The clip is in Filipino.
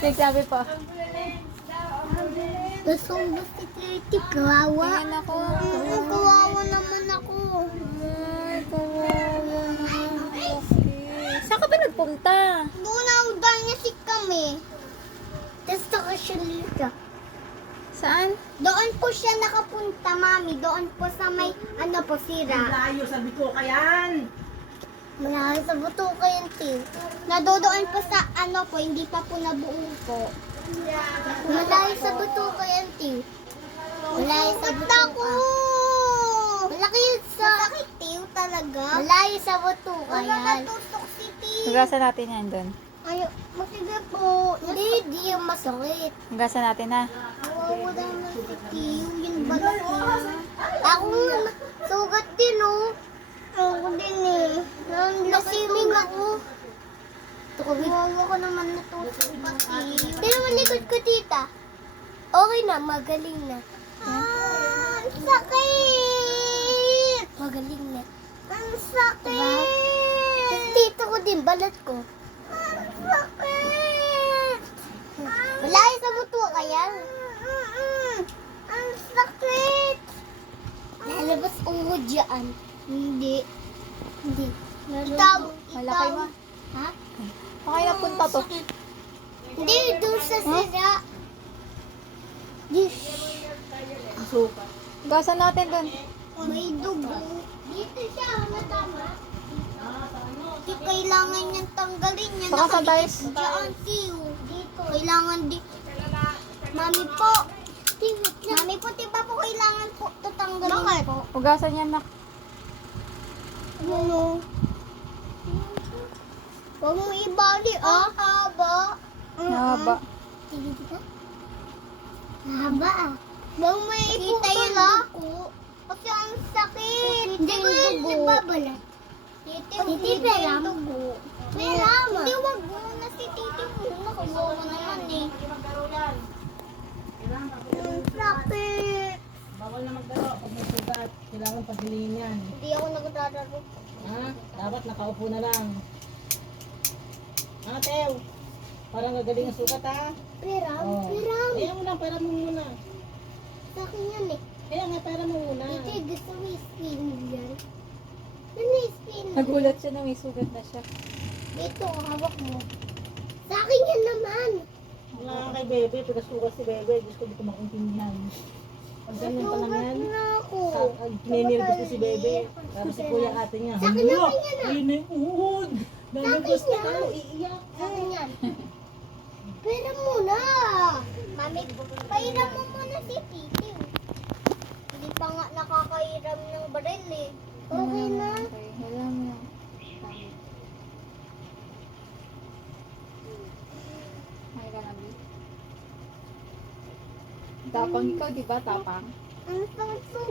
Nagsabi po. Gusto mo si Titi, kawawa. Tingnan ako. Kawawa naman ako. Ay, kawawa naman. Okay. Saan ka ba nagpunta? Doon na dahil niya si kami. Tapos ako siya dito. Saan? Doon po siya nakapunta, mami. Doon po sa may, ano po, sira. Layo sa biko kayan. Malayo sa buto ko yung team. Nadodoon po sa, ano po, hindi pa po nabuo po. Malayo sa buto ko yung team. Malayo sa buto ko. Malaki yun sa... Masakit, Tiw, talaga. Malayo sa buto ko yan. Natutok si Tiw. Hugasan natin yan doon. Ay, masige po. Hindi yung masakit. Hugasan natin na. Oo, wala na si Tiw. Yung balat niya. Ako nga, sugat din, oh. Ako din, eh. Nasiming ako. Kawawa ko naman natutupat, eh. Pero malikod ko, tita. Okay na, magaling na. Ah, ang sakit! Magaling na. Ang sakit! Tapos tito ko din, balat ko. Ang sakit! Malayo sa buto kaya? Ang sakit! Lalabas uod dyan. Hindi. Hindi. Itaw. Malaki ba? Ha? Okay na punta to. Hindi, doon sa sira. Dish. Hugasan natin doon. May dugo. Dito siya, matama. Di kailangan niyang tanggalin niya. Baka sa Nakadikit tiles. dyan, Tiw. Dito. Kailangan di... Mami po. Mami po, di ba po kailangan po tatanggalin po? Hugasan yan na. Ano? Huwag mo ibali, ah. Haba. Haba. Haba, ah. Huwag mo ikita yun, ah. Kasi ang sakit. Hindi ko yun ibabalat. Titi, peram. Peram. Hindi, wag mo na si Titi muna. Kawawa naman, eh. Ang sakit. Bawal na magdaro. Pag may sugat, kailangan pagilihin yan. Hindi ako nagdadaro. Ha? Dapat nakaupo na lang. Ha, Tew? Parang gagaling ang sugat, ha? Peram, Oh. peram. Kaya mo lang, pera mo muna. Sa akin yan, eh. Kaya nga, pera mo muna. Titi, gusto mo i-spin yan? Ano i-spin? Nagulat siya na may sugat na siya. Dito, hawak mo. Sa akin yan naman. Wala nga kay Bebe, pinasugat si Bebe. Gusto ko makintindihan. Pag ganyan pa lang yan, Na ako. ninilbos ko si Bebe. Tapos si kuya ate niya. Sa akin naman yan, ah. Ayun na yung uhod. Nalabas na ako, iiyak. Sa akin yan. Pero muna. Mami, pairam mo muna si Titi. Hindi pa nga nakakairam ng baril, eh. Okay na. Okay, wala mo na. Okay ka na, B? Tapang ikaw, di ba? Tapang. Ang sakit